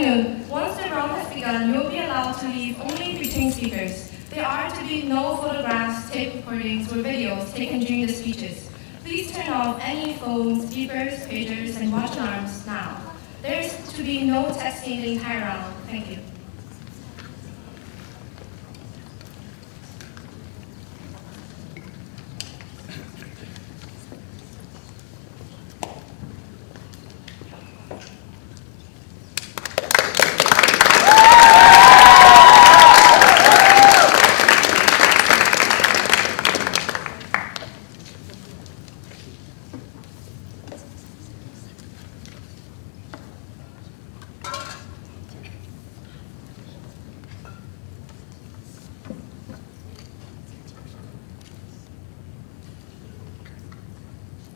afternoon, once the round has begun, you'll be allowed to leave only between speakers. There are to be no photographs, tape recordings, or videos taken during the speeches. Please turn off any phones, beepers, pagers, and watch alarms now. There is to be no texting the entire round. Thank you.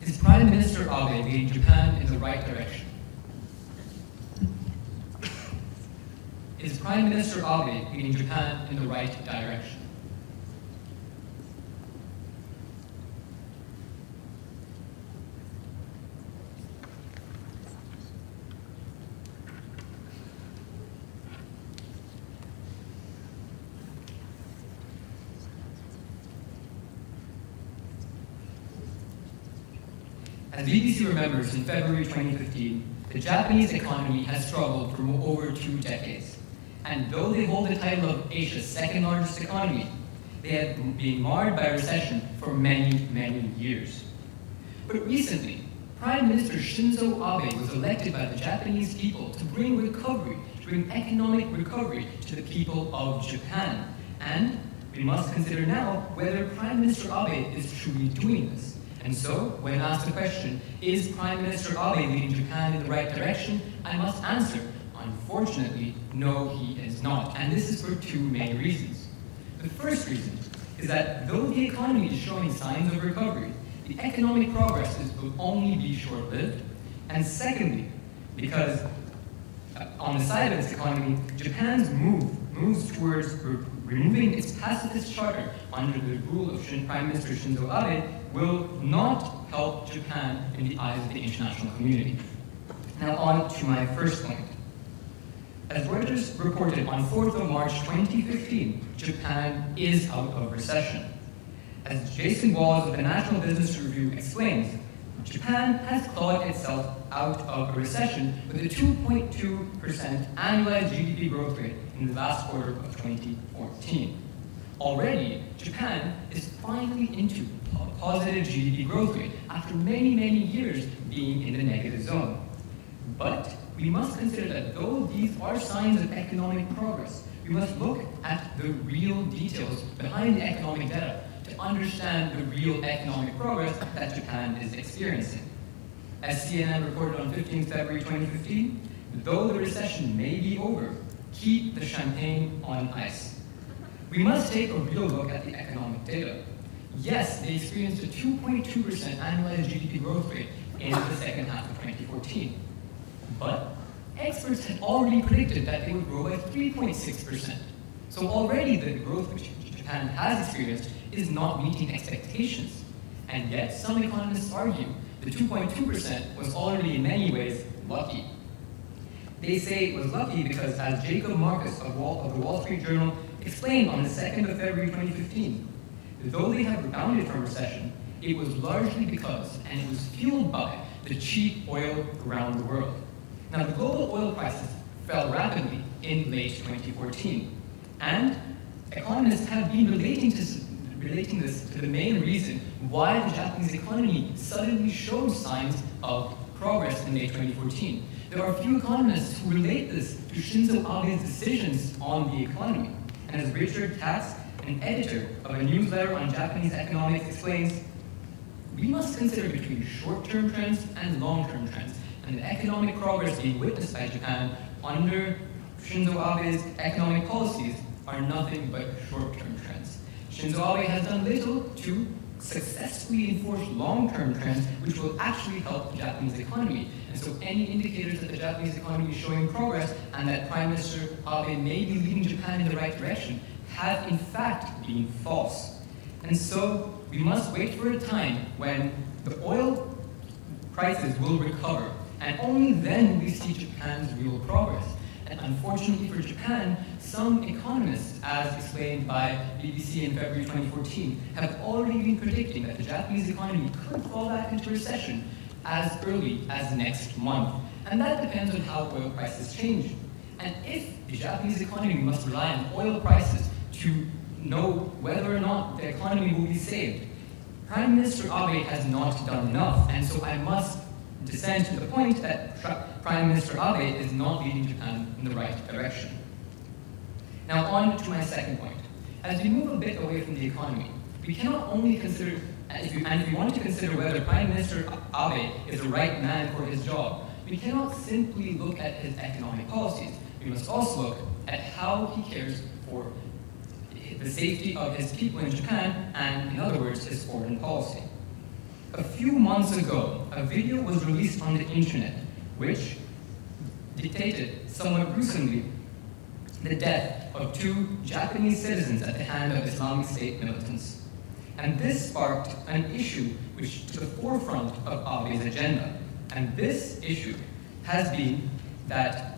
Is Prime Minister Abe leading Japan in the right direction? Is Prime Minister Abe leading Japan in the right direction? As BBC remembers, in February 2015, the Japanese economy has struggled for over 2 decades. And though they hold the title of Asia's second largest economy, they have been marred by recession for many, many years. But recently, Prime Minister Shinzo Abe was elected by the Japanese people to bring recovery, to bring economic recovery to the people of Japan. And we must consider now whether Prime Minister Abe is truly doing this. And so, when asked the question, is Prime Minister Abe leading Japan in the right direction, I must answer, unfortunately, no, he is not. And this is for 2 main reasons. The first reason is that though the economy is showing signs of recovery, the economic progress will only be short-lived. And secondly, because on the side of its economy, Japan's moves towards removing its pacifist charter under the rule of Prime Minister Shinzo Abe will not help Japan in the eyes of the international community. Now on to my first point. As Reuters reported on 4th of March 2015, Japan is out of recession. As Jason Walls of the National Business Review explains, Japan has clawed itself out of a recession with a 2.2% annualized GDP growth rate in the last quarter of 2014. Already, Japan is finally into a positive GDP growth rate after many, many years being in the negative zone. But we must consider that though these are signs of economic progress, we must look at the real details behind the economic data to understand the real economic progress that Japan is experiencing. As CNN reported on 15th February 2015, though the recession may be over, keep the champagne on ice. We must take a real look at the economic data. Yes, they experienced a 2.2% annualized GDP growth rate in the second half of 2014. But experts had already predicted that they would grow by 3.6%. So already the growth which Japan has experienced is not meeting expectations. And yet some economists argue the 2.2% was already in many ways lucky. They say it was lucky because, as Jacob Marcus of the Wall Street Journal explained on the 2nd of February 2015, though they have rebounded from recession, it was largely because, and it was fueled by, the cheap oil around the world. Now, the global oil prices fell rapidly in late 2014, and economists have been relating this to the main reason why the Japanese economy suddenly showed signs of progress in late 2014. There are a few economists who relate this to Shinzo Abe's decisions on the economy. And as Richard Katz, an editor of a newsletter on Japanese economics, explains, we must consider between short-term trends and long-term trends, and the economic progress being witnessed by Japan under Shinzo Abe's economic policies are nothing but short-term trends. Shinzo Abe has done little to successfully enforce long-term trends which will actually help the Japanese economy. And so any indicators that the Japanese economy is showing progress and that Prime Minister Abe may be leading Japan in the right direction have in fact been false. And so we must wait for a time when the oil prices will recover, and only then will we see Japan's real progress. And unfortunately for Japan, some economists, as explained by BBC in February 2014, have already been predicting that the Japanese economy could fall back into recession as early as next month. And that depends on how oil prices change. And if the Japanese economy must rely on oil prices to know whether or not the economy will be saved, Prime Minister Abe has not done enough. And so I must descend to the point that Prime Minister Abe is not leading Japan in the right direction. Now on to my second point. As we move a bit away from the economy, we cannot only consider, if we want to consider whether Prime Minister Abe is the right man for his job, we cannot simply look at his economic policies. We must also look at how he cares for the safety of his people in Japan and, in other words, his foreign policy. A few months ago, a video was released on the internet which dictated, somewhat gruesomely, the death of 2 Japanese citizens at the hand of Islamic State militants. And this sparked an issue which to the forefront of Abe's agenda. And this issue has been that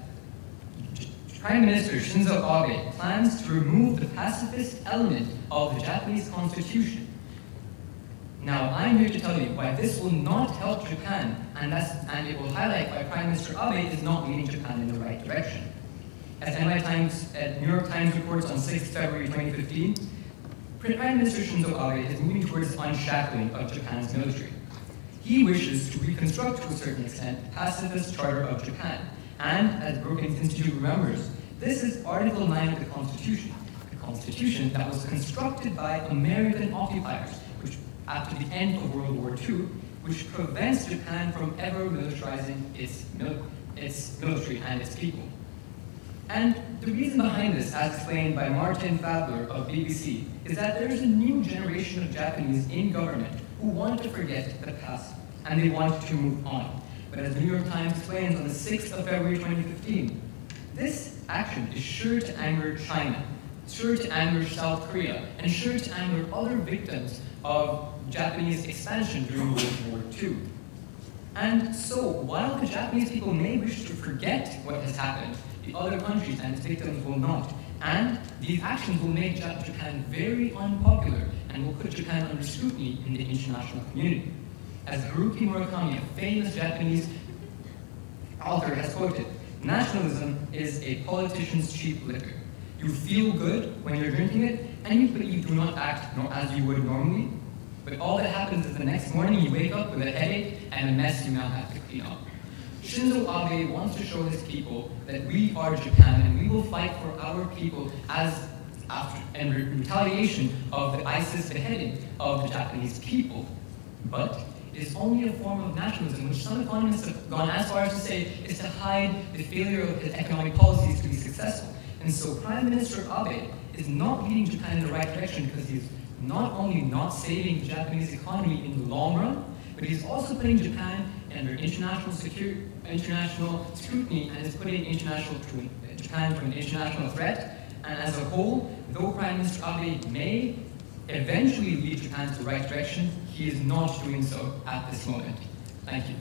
Prime Minister Shinzo Abe plans to remove the pacifist element of the Japanese constitution. Now, I'm here to tell you why this will not help Japan, and it will highlight why Prime Minister Abe is not leading Japan in the right direction. As New York Times reports on 6 February 2015, Prime Minister Shinzo Abe is moving towards unshackling of Japan's military. He wishes to reconstruct, to a certain extent, the pacifist charter of Japan. And, as Brookings Institute remembers, this is Article 9 of the Constitution that was constructed by American occupiers, which, after the end of World War II, which prevents Japan from ever militarizing its military and its people. And the reason behind this, as explained by Martin Fadler of BBC, is that there is a new generation of Japanese in government who want to forget the past, and they want to move on. But as the New York Times explains on the 6th of February 2015, this action is sure to anger China, sure to anger South Korea, and sure to anger other victims of Japanese expansion during World War II. And so, while the Japanese people may wish to forget what has happened, the other countries and its victims will not. And these actions will make Japan very unpopular and will put Japan under scrutiny in the international community. As Haruki Murakami, a famous Japanese author, has quoted, "Nationalism is a politician's cheap liquor. You feel good when you're drinking it, but you do not act as you would normally. But all that happens is the next morning you wake up with a headache and a mess you now have to clean up." Shinzo Abe wants to show his people that we are Japan and we will fight for our people in retaliation of the ISIS beheading of the Japanese people. But it is only a form of nationalism, which some economists have gone as far as to say is to hide the failure of his economic policies to be successful. And so Prime Minister Abe is not leading Japan in the right direction because he's not only not saving the Japanese economy in the long run, but he's also putting Japan under international scrutiny and is putting Japan to an international threat. And as a whole, though Prime Minister Abe may eventually lead Japan to the right direction, he is not doing so at this moment. Thank you.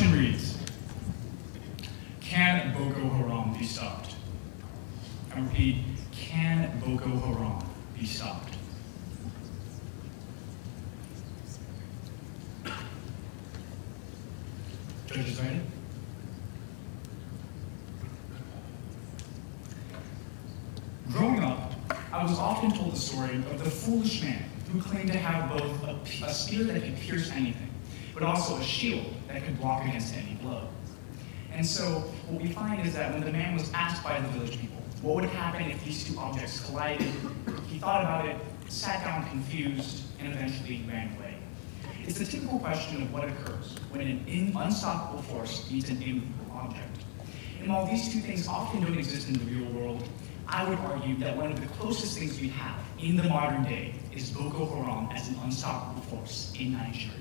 question reads, can Boko Haram be stopped? I repeat, can Boko Haram be stopped? Judges ready? Growing up, I was often told the story of the foolish man who claimed to have both a spear that could pierce anything, but also a shield that could block against any blow. And so what we find is that when the man was asked by the village people what would happen if these two objects collided, he thought about it, sat down confused, and eventually ran away. It's the typical question of what occurs when an unstoppable force meets an immovable object. And while these two things often don't exist in the real world, I would argue that one of the closest things we have in the modern day is Boko Haram as an unstoppable force in Nigeria.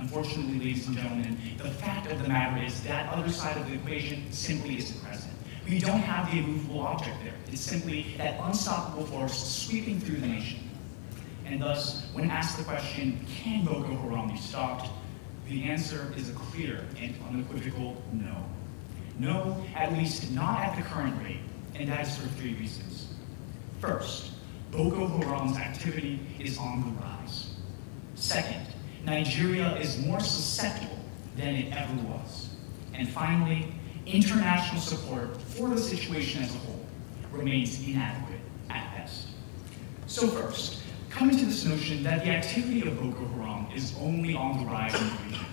Unfortunately, ladies and gentlemen, the fact of the matter is that other side of the equation simply isn't present. We don't have the immovable object there. It's simply that unstoppable force sweeping through the nation. And thus, when asked the question, can Boko Haram be stopped? The answer is a clear and unequivocal no. No, at least not at the current rate, and that is for 3 reasons. First, Boko Haram's activity is on the rise. Second, Nigeria is more susceptible than it ever was. And finally, international support for the situation as a whole remains inadequate at best. So first, coming to this notion that the activity of Boko Haram is only on the rise in the region.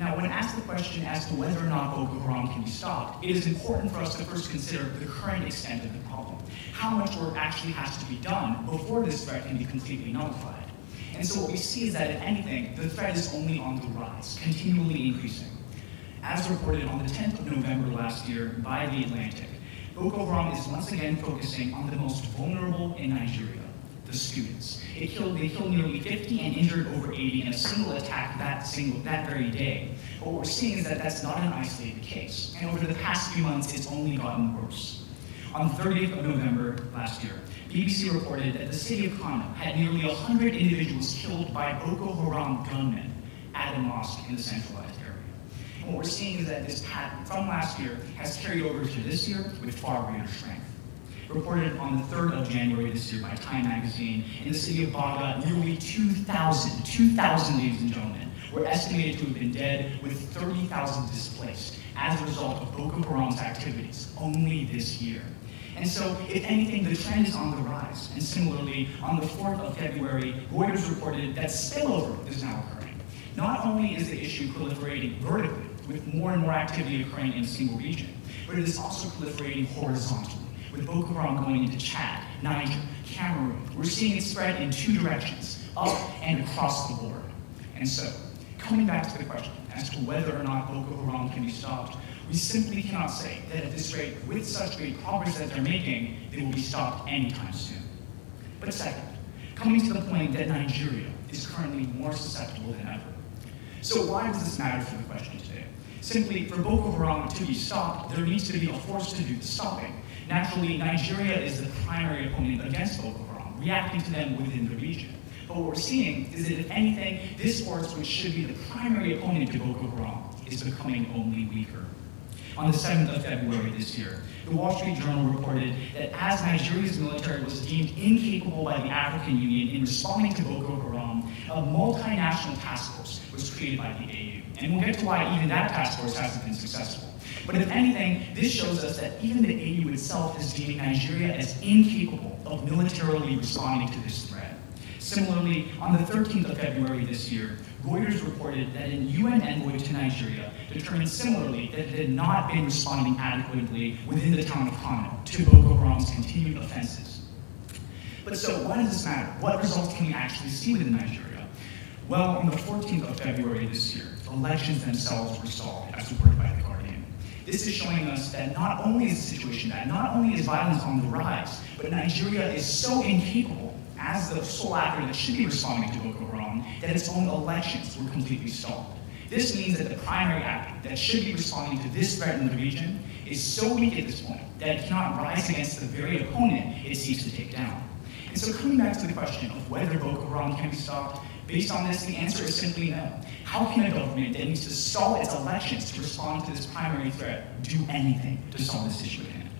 Now, when asked the question as to whether or not Boko Haram can be stopped, it is important for us to first consider the current extent of the problem. How much work actually has to be done before this threat can be completely nullified. And so what we see is that, if anything, the threat is only on the rise, continually increasing. As reported on the 10th of November last year by The Atlantic, Boko Haram is once again focusing on the most vulnerable in Nigeria, the students. They killed nearly 50 and injured over 80 in a single attack that very day. But what we're seeing is that that's not an isolated case. And over the past few months, it's only gotten worse. On the 30th of November last year, BBC reported that the city of Kano had nearly 100 individuals killed by Boko Haram gunmen at a mosque in the centralized area. And what we're seeing is that this pattern from last year has carried over to this year with far greater strength. Reported on the 3rd of January this year by Time magazine, in the city of Baga, nearly 2,000, ladies and gentlemen, were estimated to have been dead, with 30,000 displaced as a result of Boko Haram's activities only this year. And so, if anything, the trend is on the rise. And similarly, on the 4th of February, Reuters reported that spillover is now occurring. Not only is the issue proliferating vertically, with more and more activity occurring in a single region, but it is also proliferating horizontally, with Boko Haram going into Chad, Niger, Cameroon. We're seeing it spread in 2 directions, up and across the board. And so, coming back to the question as to whether or not Boko Haram can be stopped, we simply cannot say that at this rate, with such great progress that they're making, they will be stopped anytime soon. But second, coming to the point that Nigeria is currently more susceptible than ever. So why does this matter for the question today? Simply, for Boko Haram to be stopped, there needs to be a force to do the stopping. Naturally, Nigeria is the primary opponent against Boko Haram, reacting to them within the region. But what we're seeing is that, if anything, this force, which should be the primary opponent to Boko Haram, is becoming only weaker. On the 7th of February this year, the Wall Street Journal reported that as Nigeria's military was deemed incapable by the African Union in responding to Boko Haram, a multinational task force was created by the AU. And we'll get to why even that task force hasn't been successful. But if anything, this shows us that even the AU itself is deeming Nigeria as incapable of militarily responding to this threat. Similarly, on the 13th of February this year, Reuters reported that an UN envoy to Nigeria determined similarly that it had not been responding adequately within the town of Kano to Boko Haram's continued offenses. But so, why does this matter? What results can we actually see within Nigeria? Well, on the 14th of February this year, elections themselves were stalled, as reported by The Guardian. This is showing us that not only is the situation bad, not only is violence on the rise, but Nigeria is so incapable, as the sole actor that should be responding to Boko Haram, that its own elections were completely stalled. This means that the primary actor that should be responding to this threat in the region is so weak at this point that it cannot rise against the very opponent it seeks to take down. And so, coming back to the question of whether Boko Haram can be stopped, Based on this, the answer is simply no. How can a government that needs to stall its elections to respond to this primary threat do anything to solve this issue at hand?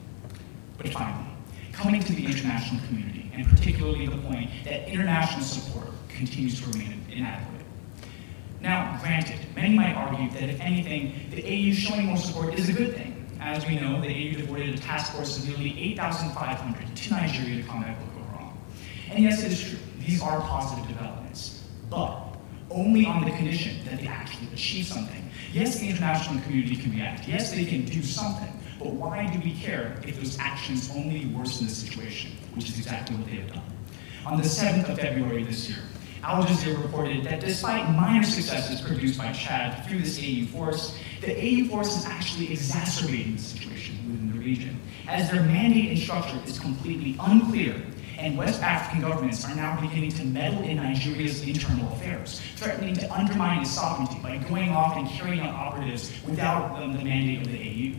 But finally, coming to the international community, and particularly the point that international support continues to remain inadequate. Now, granted, many might argue that if anything, the AU showing more support is a good thing. As we know, the AU devoted a task force of nearly 8,500 to Nigeria to combat Boko Haram. And yes, it is true, these are positive developments, but only on the condition that they actually achieve something. Yes, the international community can react. Yes, they can do something, but why do we care if those actions only worsen the situation, which is exactly what they have done? On the 7th of February this year, Al Jazeera reported that despite minor successes produced by Chad through this AU force, the AU force is actually exacerbating the situation within the region, as their mandate and structure is completely unclear, and West African governments are now beginning to meddle in Nigeria's internal affairs, threatening to undermine its sovereignty by going off and carrying out operatives without the mandate of the AU.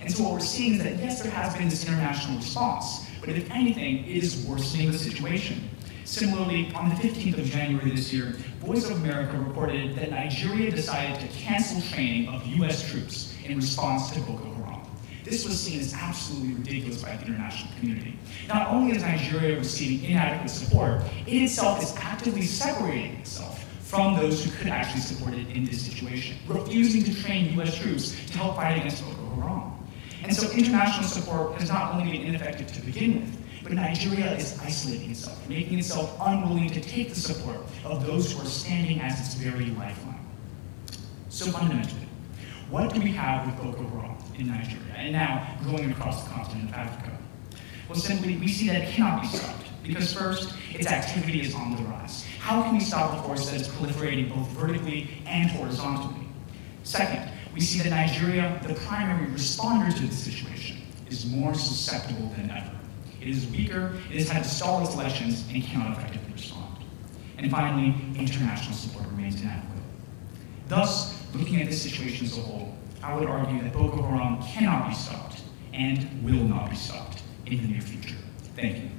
And so what we're seeing is that yes, there has been this international response, but if anything, it is worsening the situation. Similarly, on the 15th of January this year, Voice of America reported that Nigeria decided to cancel training of US troops in response to Boko Haram. This was seen as absolutely ridiculous by the international community. Not only is Nigeria receiving inadequate support, it itself is actively separating itself from those who could actually support it in this situation, refusing to train US troops to help fight against Boko Haram. And so international support has not only been ineffective to begin with, but Nigeria is isolating itself, making itself unwilling to take the support of those who are standing as its very lifeline. So fundamentally, what do we have with Boko Haram in Nigeria, and now growing across the continent of Africa? Well, simply, we see that it cannot be stopped, because first, its activity is on the rise. How can we stop a force that is proliferating both vertically and horizontally? Second, we see that Nigeria, the primary responder to the situation, is more susceptible than ever. It is weaker, it has had to stall its elections, and cannot effectively respond. And finally, international support remains inadequate. Thus, looking at this situation as a whole, I would argue that Boko Haram cannot be stopped, and will not be stopped in the near future. Thank you.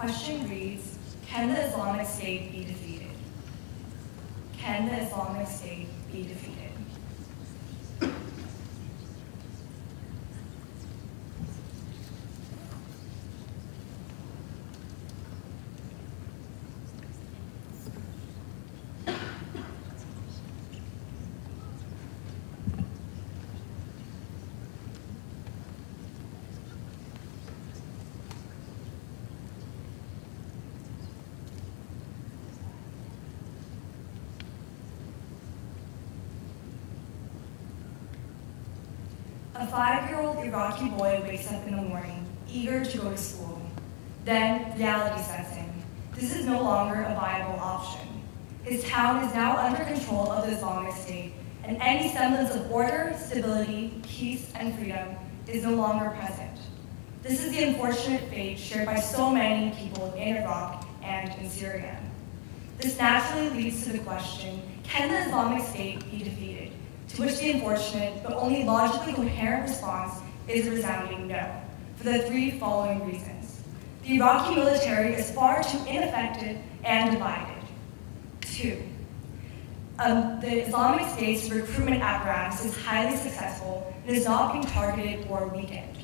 question reads, can the Islamic State be defeated? Can the Islamic State be defeated? A 5-year-old Iraqi boy wakes up in the morning, eager to go to school. Then reality sets in. This is no longer a viable option. His town is now under control of the Islamic State, and any semblance of order, stability, peace, and freedom is no longer present. This is the unfortunate fate shared by so many people in Iraq and in Syria. This naturally leads to the question, can the Islamic State be defeated? To which the unfortunate, but only logically coherent response is a resounding no, for the 3 following reasons. The Iraqi military is far too ineffective and divided. 2, the Islamic State's recruitment apparatus is highly successful and is not being targeted or weakened.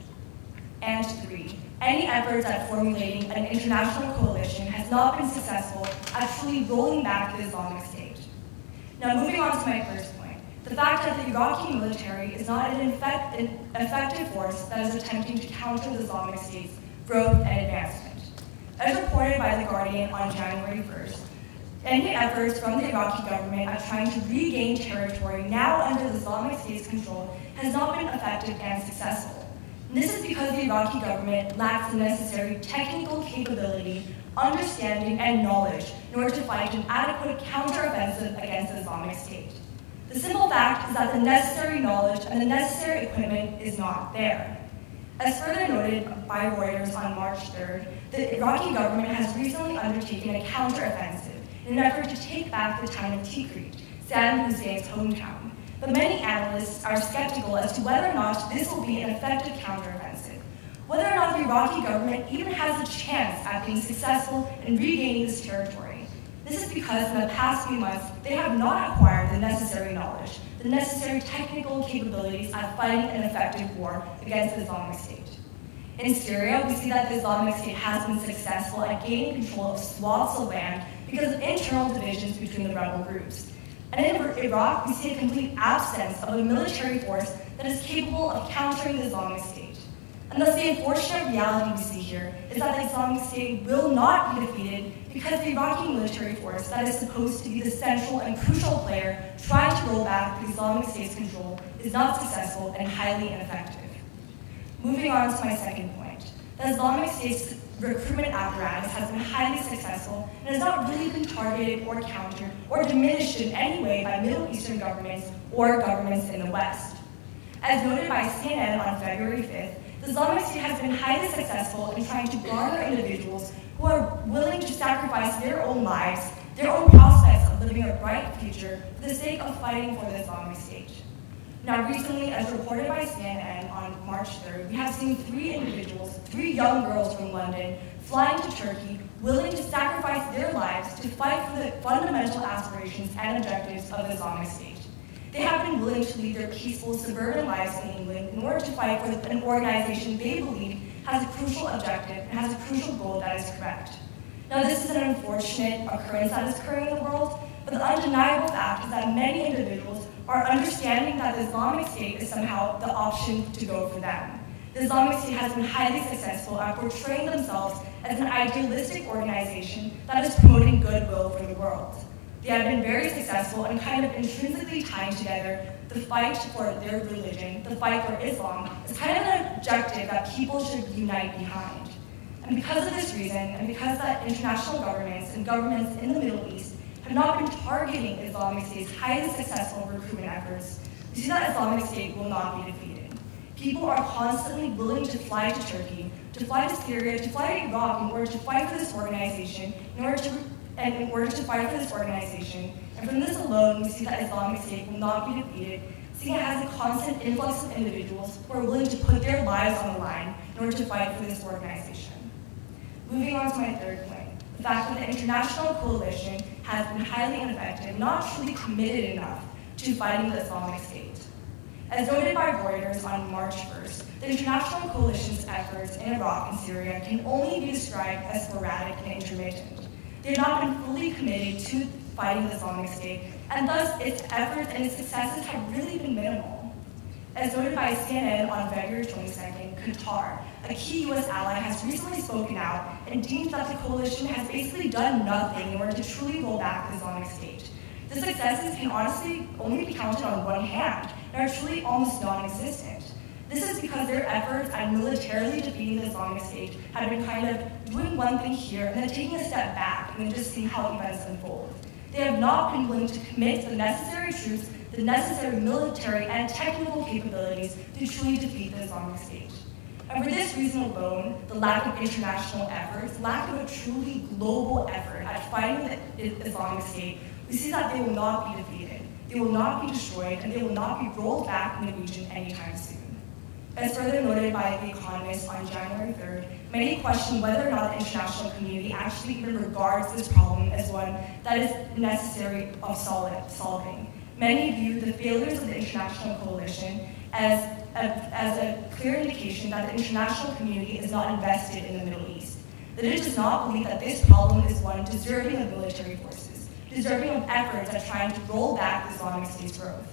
And 3, any efforts at formulating an international coalition has not been successful at truly rolling back the Islamic State. Now moving on to my first point. The fact that the Iraqi military is not an effective force that is attempting to counter the Islamic State's growth and advancement. As reported by The Guardian on January 1st, any efforts from the Iraqi government at trying to regain territory now under the Islamic State's control has not been effective and successful. And this is because the Iraqi government lacks the necessary technical capability, understanding, and knowledge in order to fight an adequate counteroffensive against the Islamic State. The simple fact is that the necessary knowledge and the necessary equipment is not there. As further noted by Reuters on March 3rd, the Iraqi government has recently undertaken a counteroffensive in an effort to take back the town of Tikrit, Saddam Hussein's hometown. But many analysts are skeptical as to whether or not this will be an effective counteroffensive, whether or not the Iraqi government even has a chance at being successful in regaining this territory. This is because in the past few months, they have not acquired the necessary knowledge, the necessary technical capabilities at fighting an effective war against the Islamic State. In Syria, we see that the Islamic State has been successful at gaining control of swaths of land because of internal divisions between the rebel groups. And in Iraq, we see a complete absence of a military force that is capable of countering the Islamic State. And thus the unfortunate reality we see here is that the Islamic State will not be defeated because the Iraqi military force that is supposed to be the central and crucial player trying to roll back the Islamic State's control is not successful and highly ineffective. Moving on to my second point, the Islamic State's recruitment apparatus has been highly successful and has not really been targeted or countered or diminished in any way by Middle Eastern governments or governments in the West. As noted by CNN on February 5th, the Islamic State has been highly successful in trying to garner individuals who are willing to sacrifice their own lives, their own prospects of living a bright future for the sake of fighting for the Islamic State. Now recently, as reported by CNN on March 3rd, we have seen 3 individuals, 3 young girls from London, flying to Turkey, willing to sacrifice their lives to fight for the fundamental aspirations and objectives of the Islamic State. They have been willing to leave their peaceful suburban lives in England in order to fight for an organization they believe has a crucial objective and has a crucial goal that is correct. Now this is an unfortunate occurrence that is occurring in the world, but the undeniable fact is that many individuals are understanding that the Islamic State is somehow the option to go for them. The Islamic State has been highly successful at portraying themselves as an idealistic organization that is promoting goodwill for the world. They have been very successful in kind of intrinsically tying together the fight for their religion, the fight for Islam, is kind of an objective that people should unite behind. And because of this reason, and because that international governments and governments in the Middle East have not been targeting Islamic State's highly successful recruitment efforts, we see that Islamic State will not be defeated. People are constantly willing to fly to Turkey, to fly to Syria, to fly to Iraq in order to fight for this organization, in order to fight for this organization. And from this alone, we see that Islamic State will not be defeated, seeing it has a constant influx of individuals who are willing to put their lives on the line in order to fight for this organization. Moving on to my third point, the fact that the international coalition has been highly ineffective, not truly committed enough to fighting the Islamic State. As noted by Reuters on March 1st, the international coalition's efforts in Iraq and Syria can only be described as sporadic and intermittent. They have not been fully committed to fighting the Islamic State, and thus its efforts and its successes have really been minimal. As noted by CNN on February 22nd, Qatar, a key U.S. ally, has recently spoken out and deemed that the coalition has basically done nothing in order to truly roll back the Islamic State. The successes can honestly only be counted on one hand and are truly almost non-existent. This is because their efforts at militarily defeating the Islamic State have been kind of doing one thing here and then taking a step back and then just seeing how events unfold. They have not been willing to commit the necessary troops, the necessary military and technical capabilities to truly defeat the Islamic State. And for this reason alone, the lack of international efforts, lack of a truly global effort at fighting the Islamic State, we see that they will not be defeated, they will not be destroyed, and they will not be rolled back in the region anytime soon. As further noted by The Economist on January 3rd, many question whether or not the international community actually even regards this problem as one that is necessary of solving. Many view the failures of the international coalition as a clear indication that the international community is not invested in the Middle East, that it does not believe that this problem is one deserving of military forces, deserving of efforts at trying to roll back the Islamic State's growth.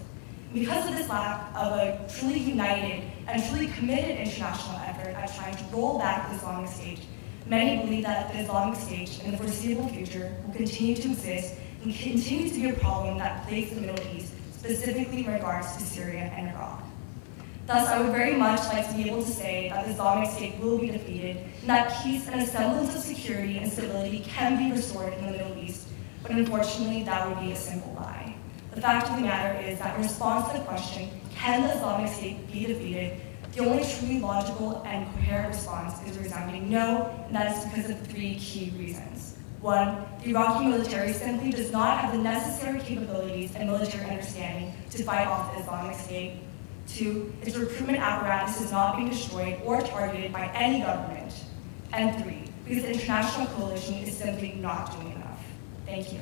Because of this lack of a truly united and truly committed international effort at trying to roll back the Islamic State, many believe that the Islamic State in the foreseeable future will continue to exist and continue to be a problem that plagues the Middle East, specifically in regards to Syria and Iraq. Thus, I would very much like to be able to say that the Islamic State will be defeated and that peace and a semblance of security and stability can be restored in the Middle East, but unfortunately, that would be a simple lie. The fact of the matter is that in response to the question, can the Islamic State be defeated, the only truly logical and coherent response is a resounding no, and that is because of three key reasons. One, the Iraqi military simply does not have the necessary capabilities and military understanding to fight off the Islamic State. Two, its recruitment apparatus is not being destroyed or targeted by any government. And three, because the international coalition is simply not doing enough. Thank you.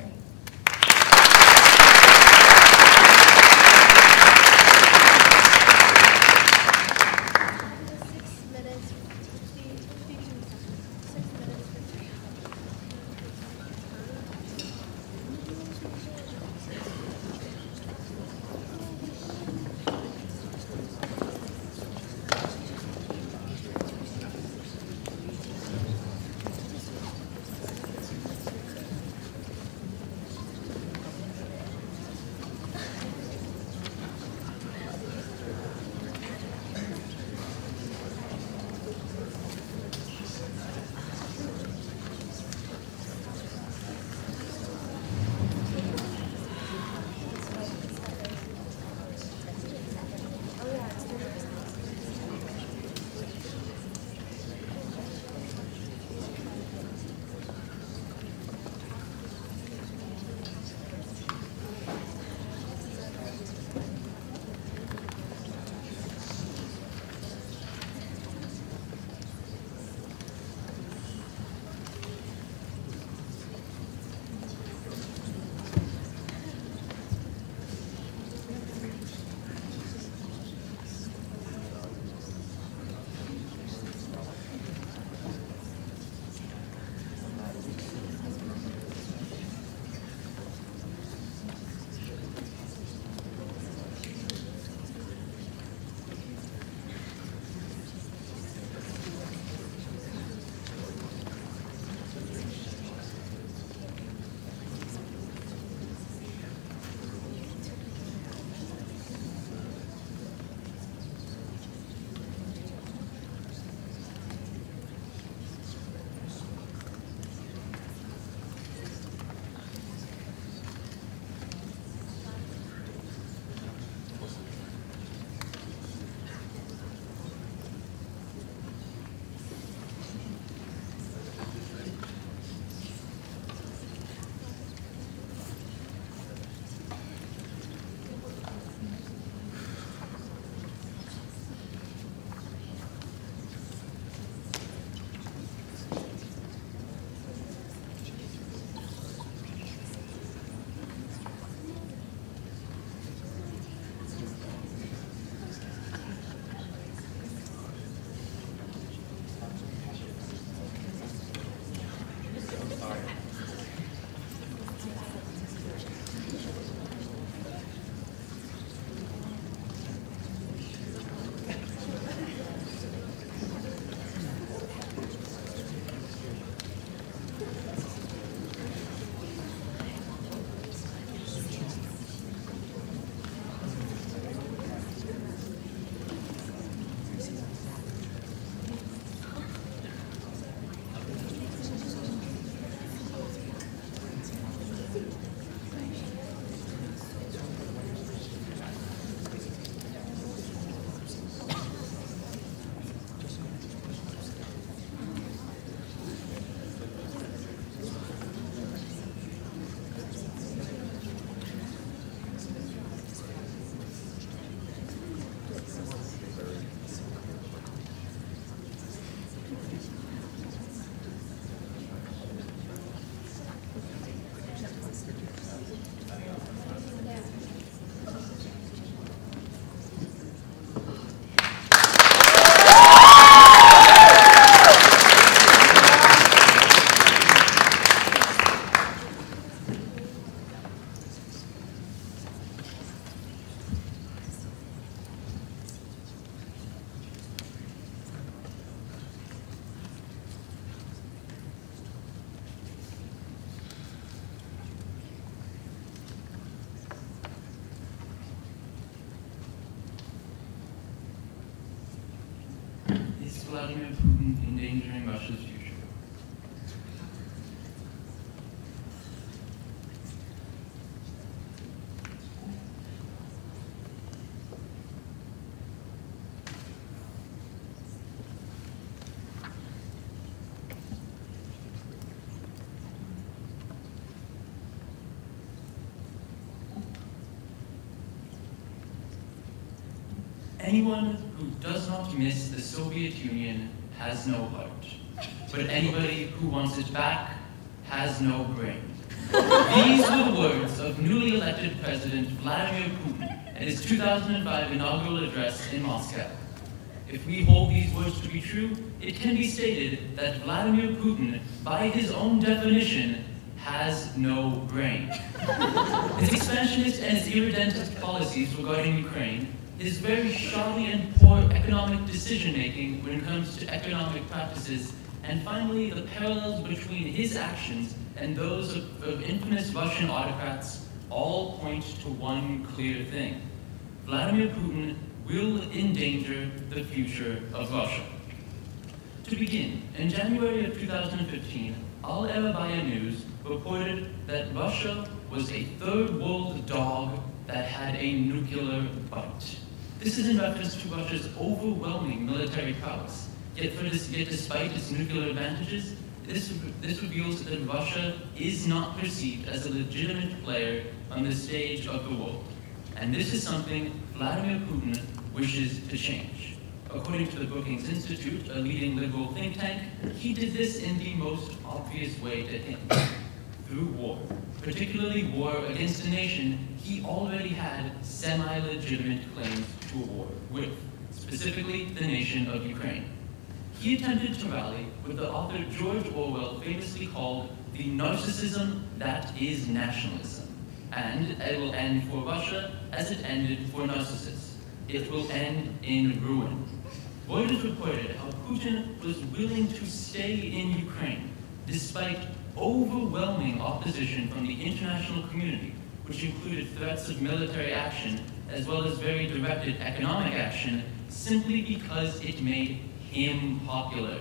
Anyone who does not miss the Soviet Union has no heart, but anybody who wants it back has no brain. These were the words of newly elected President Vladimir Putin at his 2005 inaugural address in Moscow. If we hold these words to be true, it can be stated that Vladimir Putin, by his own definition, has no brain. His expansionist and his irredentist policies regarding Ukraine, his very shoddy and poor economic decision-making when it comes to economic practices, and finally the parallels between his actions and those of infamous Russian autocrats all point to one clear thing. Vladimir Putin will endanger the future of Russia. To begin, in January of 2015, Al Arabia News reported that Russia was a third world dog that had a nuclear bite. This is in reference to Russia's overwhelming military prowess. Yet despite its nuclear advantages, this reveals that Russia is not perceived as a legitimate player on the stage of the world. And this is something Vladimir Putin wishes to change. According to the Brookings Institute, a leading liberal think tank, he did this in the most obvious way to him, through war, particularly war against a nation he already had semi-legitimate claims to a war with, specifically the nation of Ukraine. He attempted to rally what the author George Orwell famously called the narcissism that is nationalism. And it will end for Russia as it ended for Narcissus. It will end in ruin. Reuters reported how Putin was willing to stay in Ukraine despite overwhelming opposition from the international community, which included threats of military action as well as very directed economic action, simply because it made him popular.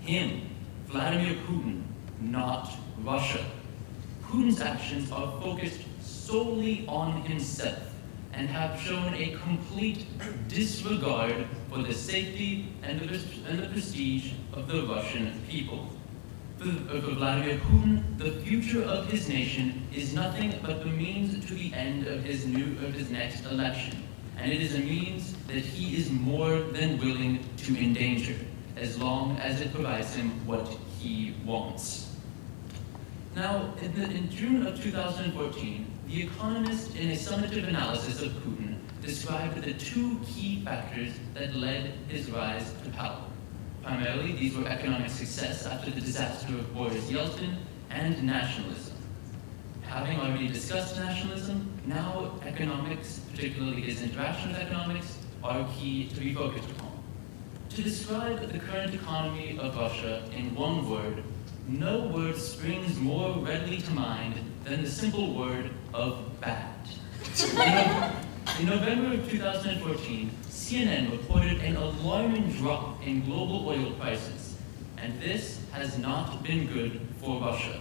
Him, Vladimir Putin, not Russia. Putin's actions are focused solely on himself and have shown a complete disregard for the safety and the prestige of the Russian people. For Vladimir Putin, the future of his nation is nothing but the means to the end of his next election. And it is a means that he is more than willing to endanger, as long as it provides him what he wants. Now, in June of 2014, The Economist, in a summative analysis of Putin, described the two key factors that led his rise to power. Primarily, these were economic success after the disaster of Boris Yeltsin and nationalism. Having already discussed nationalism, now economics, particularly his interaction with economics, are key to be focused upon. To describe the current economy of Russia in one word, no word springs more readily to mind than the simple word of bad. In November of 2014, CNN reported an alarming drop in global oil prices, and this has not been good for Russia.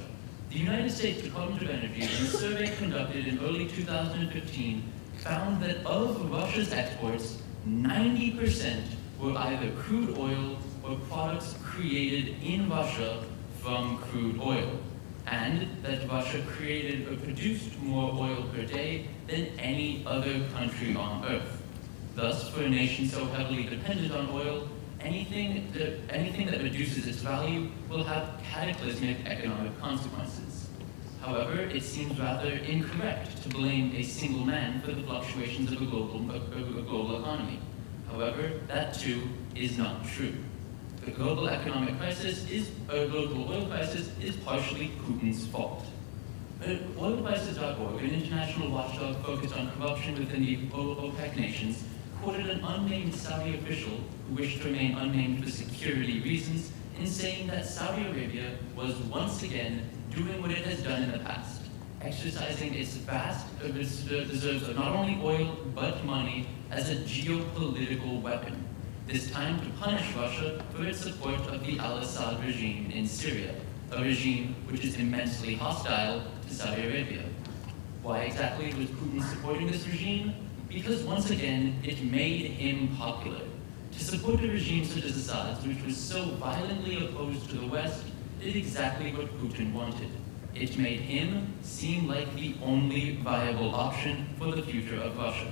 The United States Department of Energy, in a survey conducted in early 2015, found that of Russia's exports, 90% were either crude oil or products created in Russia from crude oil, and that Russia created or produced more oil per day than any other country on Earth. Thus, for a nation so heavily dependent on oil, anything that reduces its value will have cataclysmic economic consequences. However, it seems rather incorrect to blame a single man for the fluctuations of a global economy. However, that too is not true. The global economic crisis global oil crisis is partially Putin's fault. Oilprices.org, an international watchdog focused on corruption within the OPEC nations, quoted an unnamed Saudi official who wished to remain unnamed for security reasons in saying that Saudi Arabia was once again doing what it has done in the past, exercising its vast reserves of not only oil but money as a geopolitical weapon, this time to punish Russia for its support of the al-Assad regime in Syria, a regime which is immensely hostile to Saudi Arabia. Why exactly was Putin supporting this regime? Because once again, it made him popular. To support a regime such as Assad's, which was so violently opposed to the West, did exactly what Putin wanted. It made him seem like the only viable option for the future of Russia.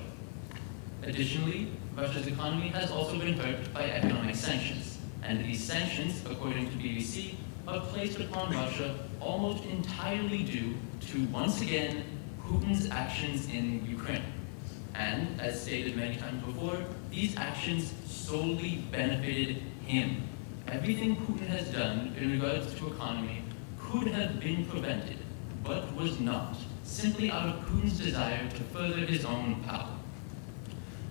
Additionally, Russia's economy has also been hurt by economic sanctions. And these sanctions, according to BBC, are placed upon Russia almost entirely due to, once again, Putin's actions in Ukraine. And, as stated many times before, these actions solely benefited him. Everything Putin has done in regards to economy could have been prevented, but was not, simply out of Putin's desire to further his own power.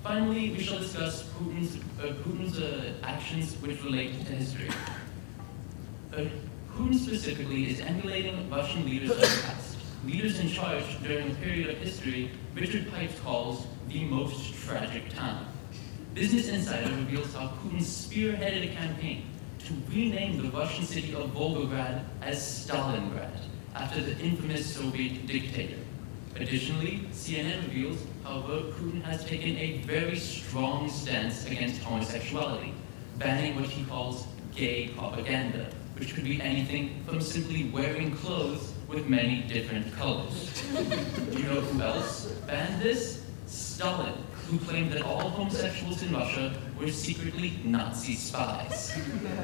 Finally, we shall discuss Putin's actions which relate to history. Putin specifically is emulating Russian leaders of the past, leaders in charge during a period of history Richard Pipes calls the most tragic time. Business Insider reveals how Putin spearheaded a campaign to rename the Russian city of Volgograd as Stalingrad, after the infamous Soviet dictator. Additionally, CNN reveals how Putin has taken a very strong stance against homosexuality, banning what he calls gay propaganda, which could be anything from simply wearing clothes with many different colors. Do you know who else banned this? Stalin, who claimed that all homosexuals in Russia were secretly Nazi spies.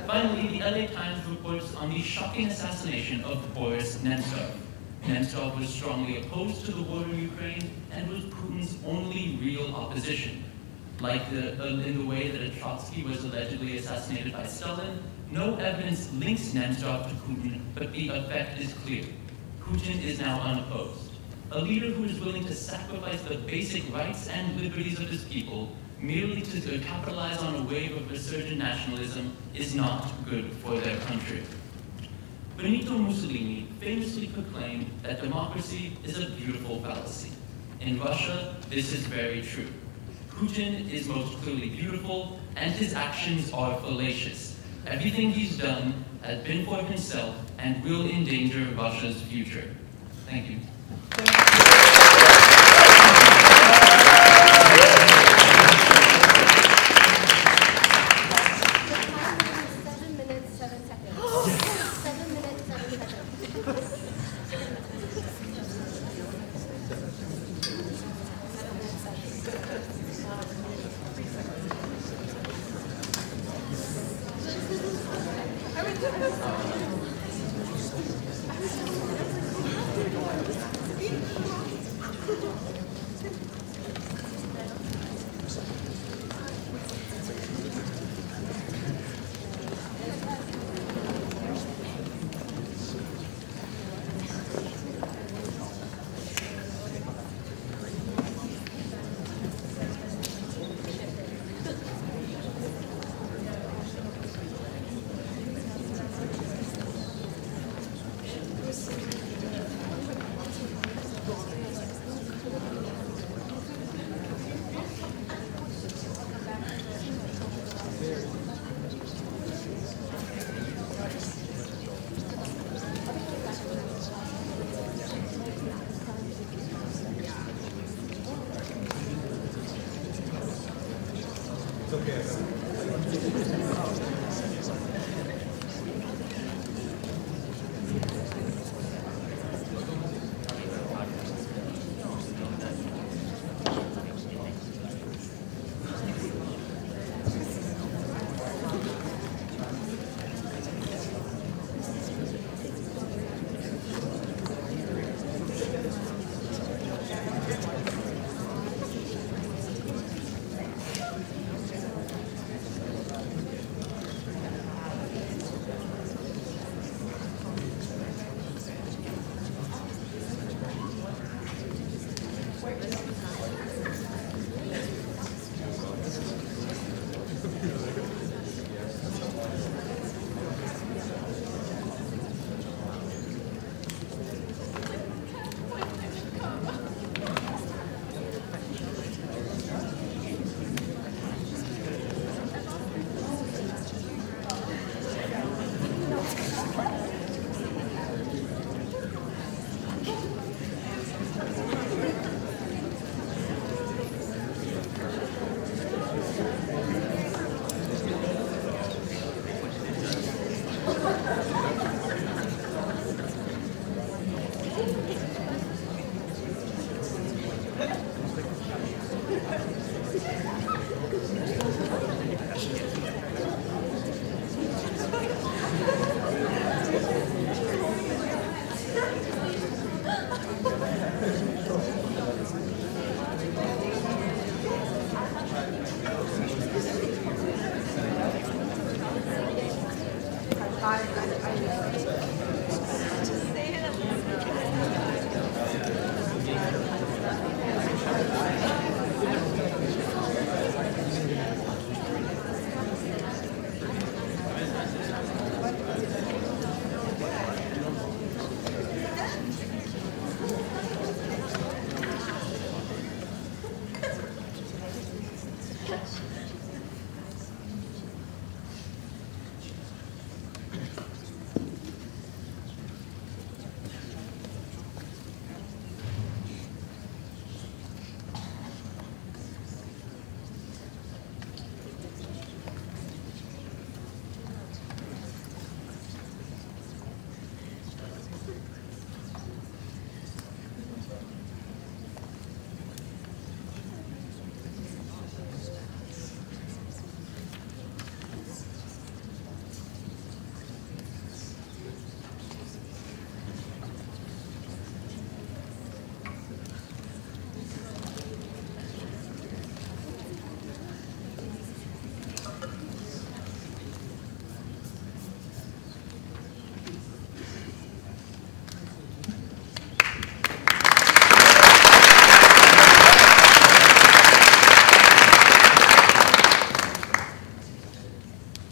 Finally, the LA Times reports on the shocking assassination of Boris Nemtsov. Nemtsov was strongly opposed to the war in Ukraine and was Putin's only real opposition. Like in the way that Trotsky was allegedly assassinated by Stalin, no evidence links Nemtsov to Putin, but the effect is clear. Putin is now unopposed. A leader who is willing to sacrifice the basic rights and liberties of his people merely to capitalize on a wave of resurgent nationalism is not good for their country. Benito Mussolini famously proclaimed that democracy is a beautiful fallacy. In Russia, this is very true. Putin is most clearly beautiful, and his actions are fallacious. Everything he's done has been for himself and will endanger Russia's future. Thank you.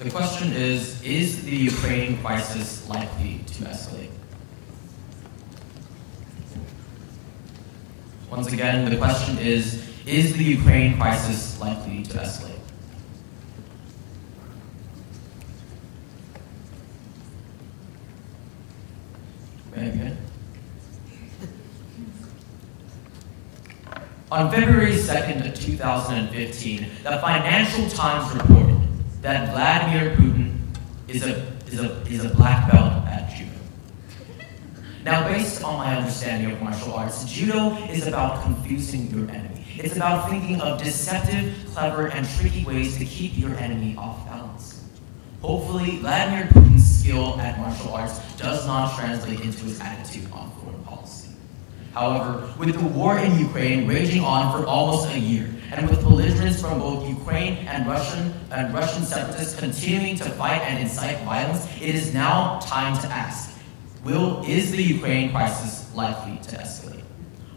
The question is the Ukraine crisis likely to escalate? Once again, the question is the Ukraine crisis likely to escalate? Very good. On February 2nd, 2015, the Financial Times reported that Vladimir Putin is a black belt at judo. Now, based on my understanding of martial arts, judo is about confusing your enemy. It's about thinking of deceptive, clever, and tricky ways to keep your enemy off balance. Hopefully, Vladimir Putin's skill at martial arts does not translate into his attitude on foreign policy. However, with the war in Ukraine raging on for almost a year, and with belligerents from both Ukraine and Russian separatists continuing to fight and incite violence, it is now time to ask, is the Ukraine crisis likely to escalate?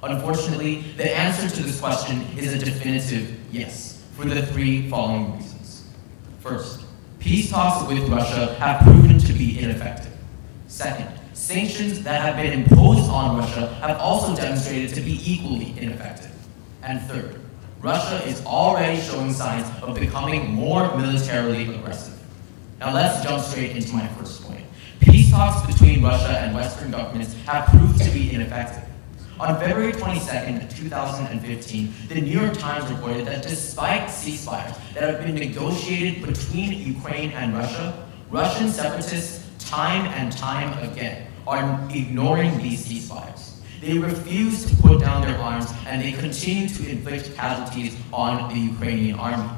Unfortunately, the answer to this question is a definitive yes, for the three following reasons. First, peace talks with Russia have proven to be ineffective. Second, sanctions that have been imposed on Russia have also demonstrated to be equally ineffective. And third, Russia is already showing signs of becoming more militarily aggressive. Now let's jump straight into my first point. Peace talks between Russia and Western governments have proved to be ineffective. On February 22nd, 2015, the New York Times reported that despite ceasefires that have been negotiated between Ukraine and Russia, Russian separatists time and time again are ignoring these ceasefires. They refuse to put down their arms, and they continue to inflict casualties on the Ukrainian army.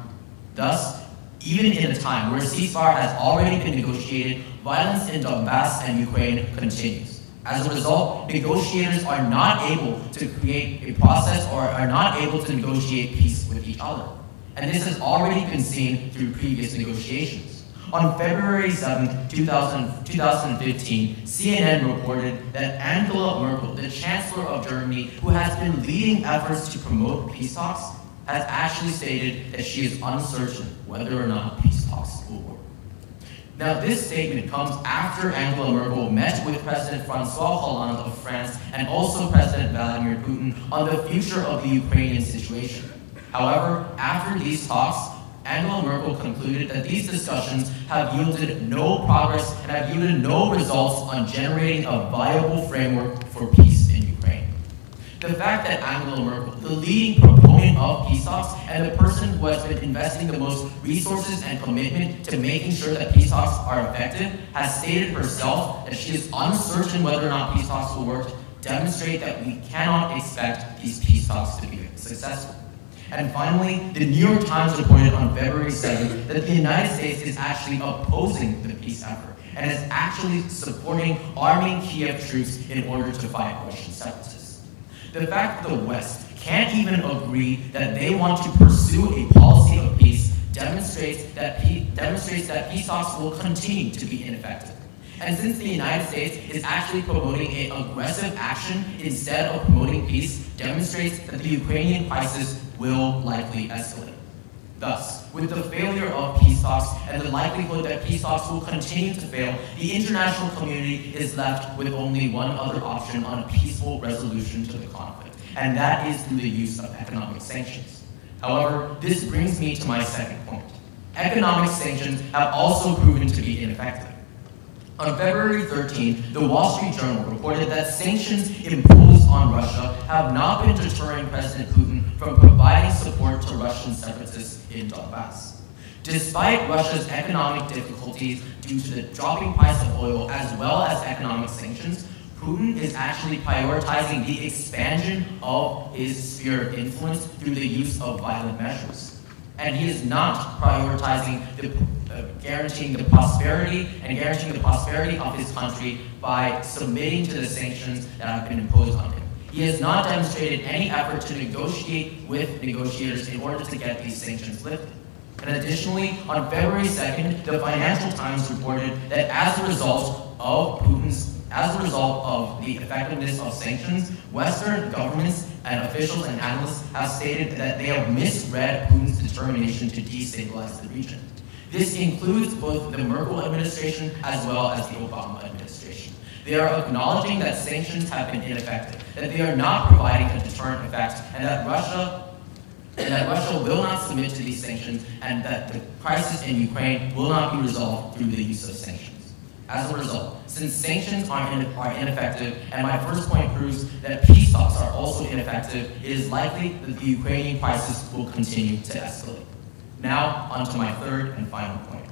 Thus, even in a time where a ceasefire has already been negotiated, violence in Donbass and Ukraine continues. As a result, negotiators are not able to create a process or are not able to negotiate peace with each other. And this has already been seen through previous negotiations. On February 7, 2015, CNN reported that Angela Merkel, the Chancellor of Germany, who has been leading efforts to promote peace talks, has actually stated that she is uncertain whether or not peace talks will work. Now, this statement comes after Angela Merkel met with President François Hollande of France and also President Vladimir Putin on the future of the Ukrainian situation. However, after these talks, Angela Merkel concluded that these discussions have yielded no progress and have yielded no results on generating a viable framework for peace in Ukraine. The fact that Angela Merkel, the leading proponent of peace talks and the person who has been investing the most resources and commitment to making sure that peace talks are effective, has stated herself that she is uncertain whether or not peace talks will work, demonstrate that we cannot expect these peace talks to be successful. And finally, the New York Times reported on February 7th that the United States is actually opposing the peace effort and is actually supporting arming Kiev troops in order to fight Russian separatists. The fact that the West can't even agree that they want to pursue a policy of peace demonstrates that peace talks will continue to be ineffective. And since the United States is actually promoting an aggressive action instead of promoting peace, demonstrates that the Ukrainian crisis will likely escalate. Thus, with the failure of peace talks and the likelihood that peace talks will continue to fail, the international community is left with only one other option on a peaceful resolution to the conflict, and that is through the use of economic sanctions. However, this brings me to my second point. Economic sanctions have also proven to be ineffective. On February 13, the Wall Street Journal reported that sanctions imposed on Russia have not been deterring President Putin from providing support to Russian separatists in Donbass. Despite Russia's economic difficulties due to the dropping price of oil as well as economic sanctions, Putin is actually prioritizing the expansion of his sphere of influence through the use of violent measures. And he is not prioritizing guaranteeing the prosperity of his country by submitting to the sanctions that have been imposed on him. He has not demonstrated any effort to negotiate with negotiators in order to get these sanctions lifted. And additionally, on February 2nd, the Financial Times reported that as a result of the effectiveness of sanctions, Western governments and officials and analysts have stated that they have misread Putin's determination to destabilize the region. This includes both the Merkel administration as well as the Obama administration. They are acknowledging that sanctions have been ineffective, that they are not providing a deterrent effect, and that Russia will not submit to these sanctions, and that the crisis in Ukraine will not be resolved through the use of sanctions. As a result, since sanctions are ineffective, and my first point proves that peace talks are also ineffective, it is likely that the Ukrainian crisis will continue to escalate. Now, on to my third and final point.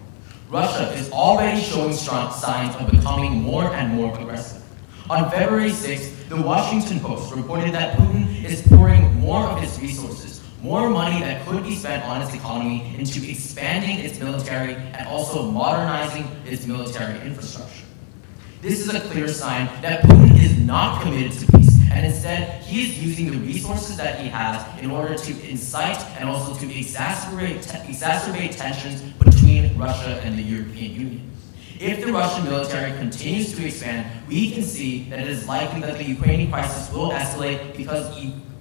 Russia is already showing strong signs of becoming more and more aggressive. On February 6th, the Washington Post reported that Putin is pouring more of his resources, more money that could be spent on its economy, into expanding its military and also modernizing its military infrastructure. This is a clear sign that Putin is not committed to peace, and instead he is using the resources that he has in order to incite and also to exacerbate tensions between Russia and the European Union. If the Russian military continues to expand, we can see that it is likely that the Ukrainian crisis will escalate because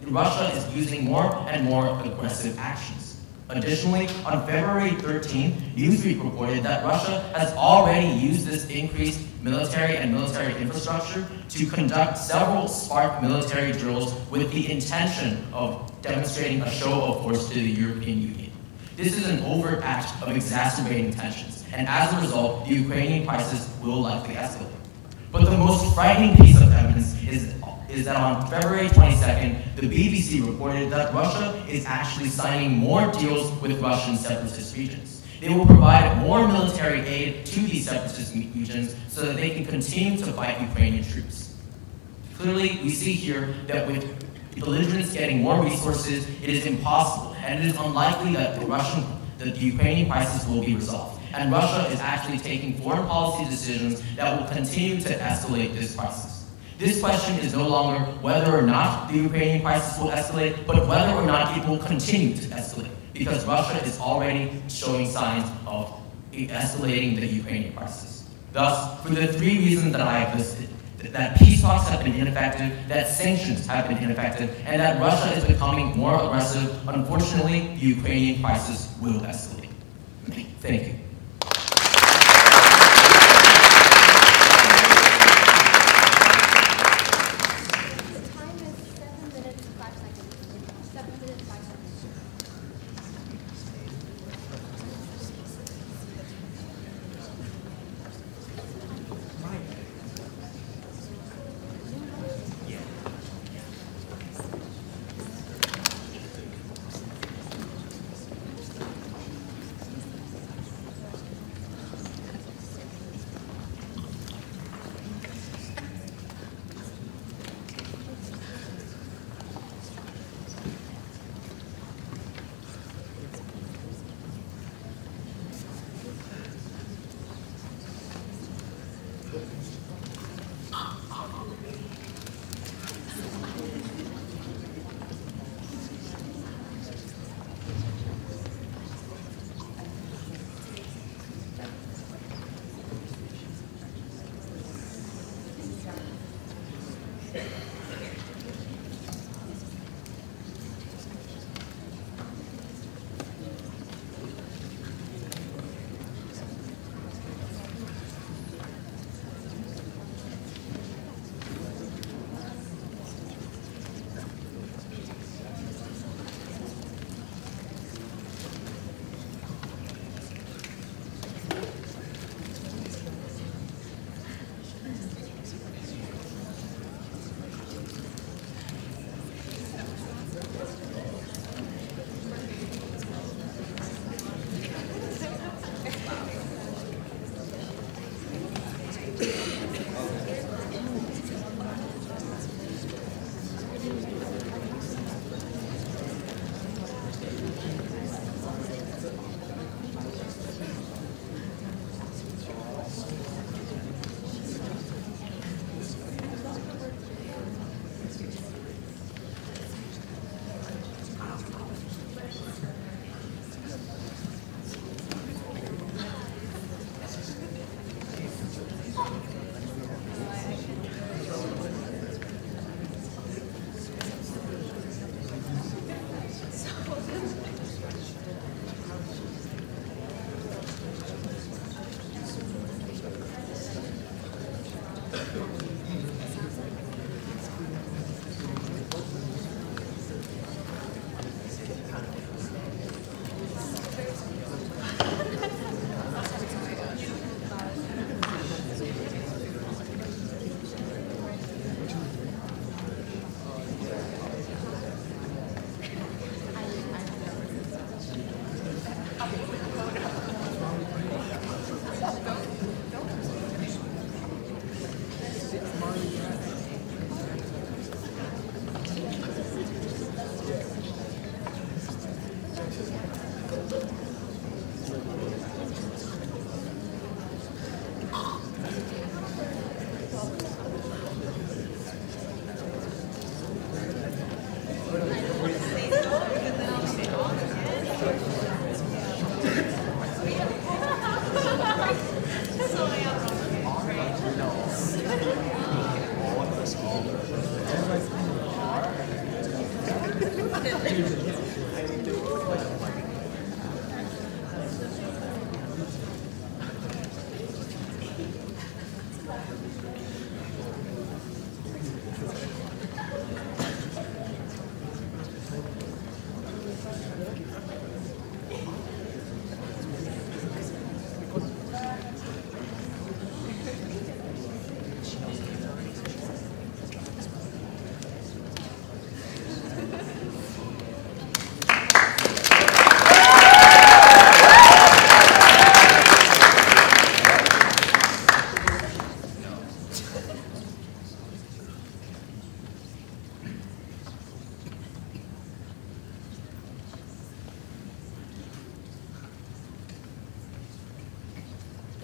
Russia is using more and more aggressive actions. Additionally, on February 13, Newsweek reported that Russia has already used this increased military and military infrastructure to conduct several spark military drills with the intention of demonstrating a show of force to the European Union. This is an overt act of exacerbating tensions, and as a result, the Ukrainian crisis will likely escalate. But the most frightening piece of evidence is that on February 22nd, the BBC reported that Russia is actually signing more deals with Russian separatist regions. They will provide more military aid to these separatist regions so that they can continue to fight Ukrainian troops. Clearly, we see here that with belligerents getting more resources, it is impossible and it is unlikely that the Ukrainian crisis will be resolved. And Russia is actually taking foreign policy decisions that will continue to escalate this crisis. This question is no longer whether or not the Ukrainian crisis will escalate, but whether or not it will continue to escalate, because Russia is already showing signs of escalating the Ukrainian crisis. Thus, for the three reasons that I have listed, that peace talks have been ineffective, that sanctions have been ineffective, and that Russia is becoming more aggressive, unfortunately, the Ukrainian crisis will escalate. Thank you.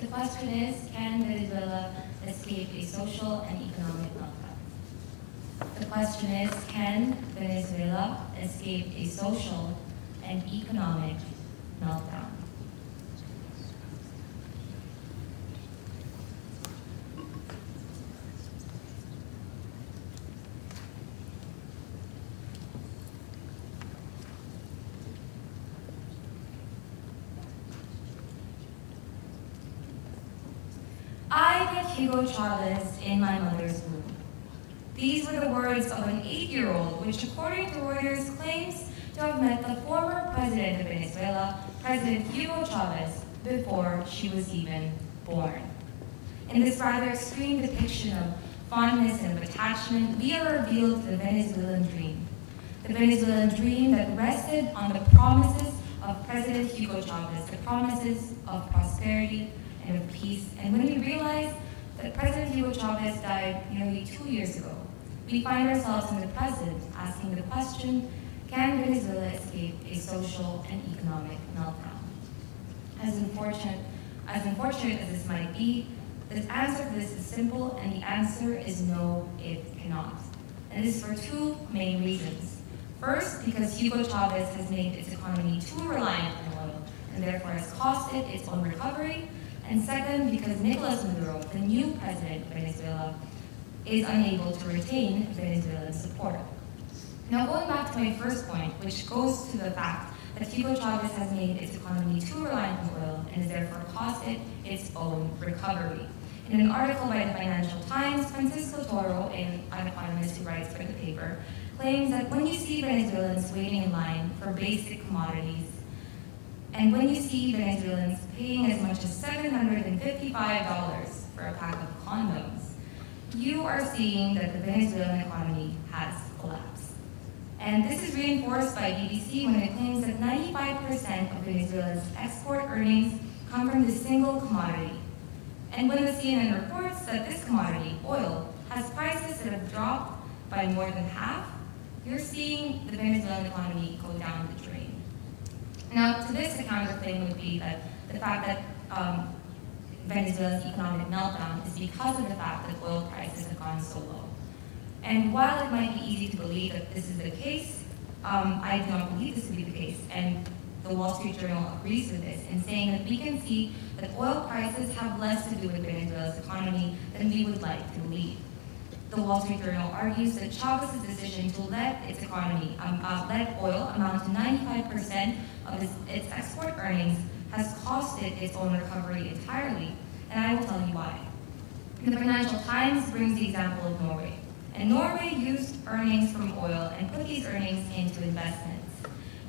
The question is, can Venezuela escape a social and economic meltdown? The question is, can Venezuela escape a social and economic meltdown? I met Hugo Chavez in my mother's womb. These were the words of an 8-year-old, which according to Reuters claims to have met the former president of Venezuela, President Hugo Chavez, before she was even born. In this rather extreme depiction of fondness and of attachment, we are revealed the Venezuelan dream. The Venezuelan dream that rested on the promises of President Hugo Chavez, the promises of prosperity and of peace. And when we realize that President Hugo Chavez died nearly 2 years ago, we find ourselves in the present asking the question, can Venezuela escape a social and economic meltdown? As unfortunate as this might be, the answer to this is simple, and the answer is no, it cannot. And this is for two main reasons. First, because Hugo Chavez has made its economy too reliant on oil, and therefore has cost it its own recovery. And second, because Nicolas Maduro, the new president of Venezuela, is unable to retain Venezuelan support. Now, going back to my first point, which goes to the fact that Hugo Chavez has made its economy too reliant on oil and has therefore cost it its own recovery. In an article by the Financial Times, Francisco Toro, an economist who writes for the paper, claims that when you see Venezuelans waiting in line for basic commodities, and when you see Venezuelans paying as much as $755 for a pack of condoms, you are seeing that the Venezuelan economy has collapsed. And this is reinforced by BBC when it claims that 95% of Venezuela's export earnings come from this single commodity. And when the CNN reports that this commodity, oil, has prices that have dropped by more than half, you're seeing the Venezuelan economy go down the drain. Now, to this, a counterclaim would be that the fact that Venezuela's economic meltdown is because of the fact that oil prices have gone so low. And while it might be easy to believe that this is the case, I do not believe this to be the case. And the Wall Street Journal agrees with this in saying that we can see that oil prices have less to do with Venezuela's economy than we would like to believe. The Wall Street Journal argues that Chavez's decision to let its economy, let oil amount to 95% of its export earnings has cost it its own recovery entirely, and I will tell you why. The Financial Times brings the example of Norway. And Norway used earnings from oil and put these earnings into investments.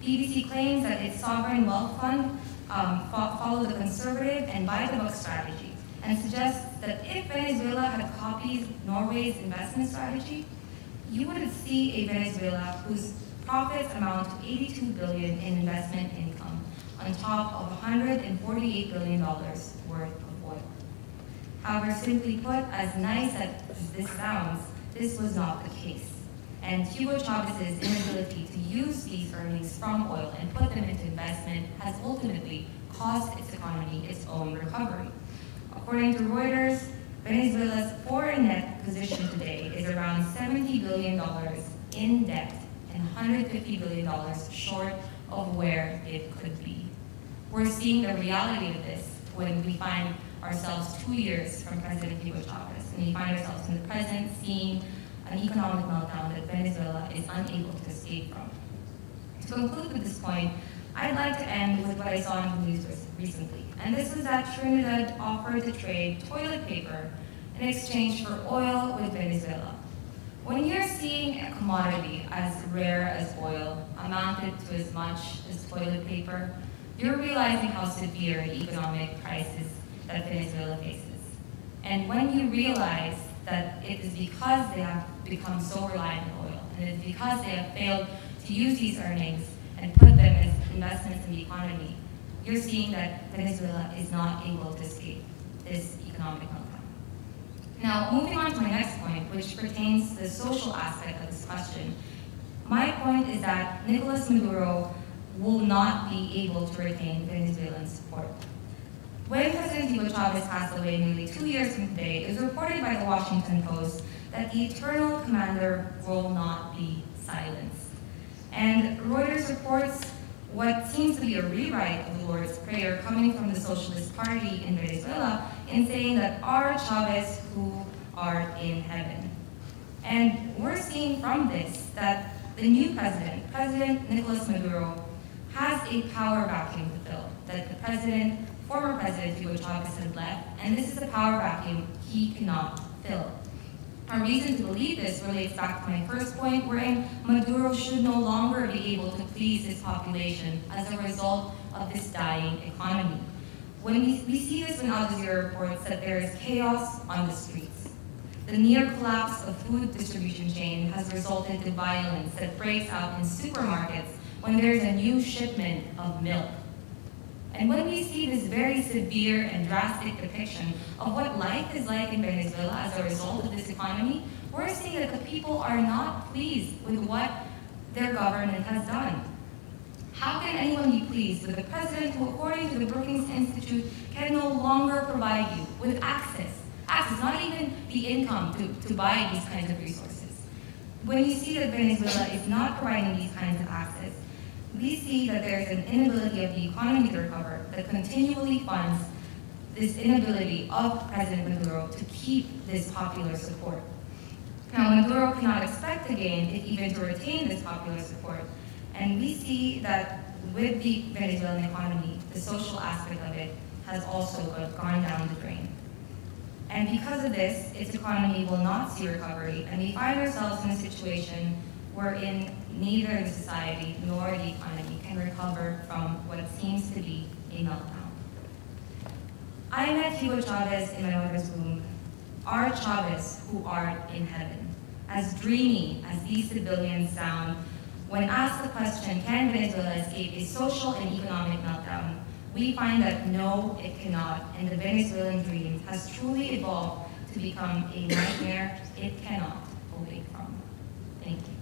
BBC claims that its sovereign wealth fund followed a conservative and by-the-book strategy, and suggests that if Venezuela had copied Norway's investment strategy, you would see a Venezuela whose profits amount to $82 billion in investment income, on top of $148 billion worth of oil. However, simply put, as nice as this sounds, this was not the case. And Hugo Chavez's inability to use these earnings from oil and put them into investment has ultimately cost its economy its own recovery. According to Reuters, Venezuela's foreign net position today is around $70 billion in debt and $150 billion short of where it could be. We're seeing the reality of this when we find ourselves 2 years from President Hugo Chavez, and we find ourselves in the present seeing an economic meltdown that Venezuela is unable to escape from. To conclude with this point, I'd like to end with what I saw in the news recently, and this was that Trinidad offered to trade toilet paper in exchange for oil with Venezuela. When you're seeing a commodity as rare as oil amounted to as much as toilet paper, you're realizing how severe the economic crisis that Venezuela faces. And when you realize that it is because they have become so reliant on oil, and it is because they have failed to use these earnings and put them as investments in the economy, you're seeing that Venezuela is not able to escape this economic meltdown. Now, moving on to my next point, which pertains to the social aspect of this question, my point is that Nicolas Maduro will not be able to retain Venezuelan support. When President Hugo Chavez passed away nearly 2 years from today, it was reported by the Washington Post that the eternal commander will not be silenced. And Reuters reports what seems to be a rewrite of the Lord's Prayer coming from the Socialist Party in Venezuela in saying that our Chavez who art in heaven. And we're seeing from this that the new president, President Nicolas Maduro, has a power vacuum to fill, that the former President Hugo Chavez has left, and this is a power vacuum he cannot fill. Our reason to believe this relates back to my first point, wherein Maduro should no longer be able to please his population as a result of this dying economy. When we see this when Al Jazeera reports that there is chaos on the streets. The near collapse of food distribution chain has resulted in violence that breaks out in supermarkets when there's a new shipment of milk. And when we see this very severe and drastic depiction of what life is like in Venezuela as a result of this economy, we're seeing that the people are not pleased with what their government has done. How can anyone be pleased with a president who, according to the Brookings Institute, can no longer provide you with access, not even the income to buy these kinds of resources? When you see that Venezuela is not providing these kinds of access, we see that there is an inability of the economy to recover that continually funds this inability of President Maduro to keep this popular support. Now, Maduro cannot expect to gain, if even to retain this popular support, and we see that with the Venezuelan economy, the social aspect of it has also gone down the drain. And because of this, its economy will not see recovery, and we find ourselves in a situation wherein neither the society nor the economy can recover from what seems to be a meltdown. I met Hugo Chavez in my mother's womb, our Chavez who art in heaven. As dreamy as these civilians sound, when asked the question, can Venezuela escape a social and economic meltdown, we find that no, it cannot, and the Venezuelan dream has truly evolved to become a nightmare it cannot awake from. Thank you.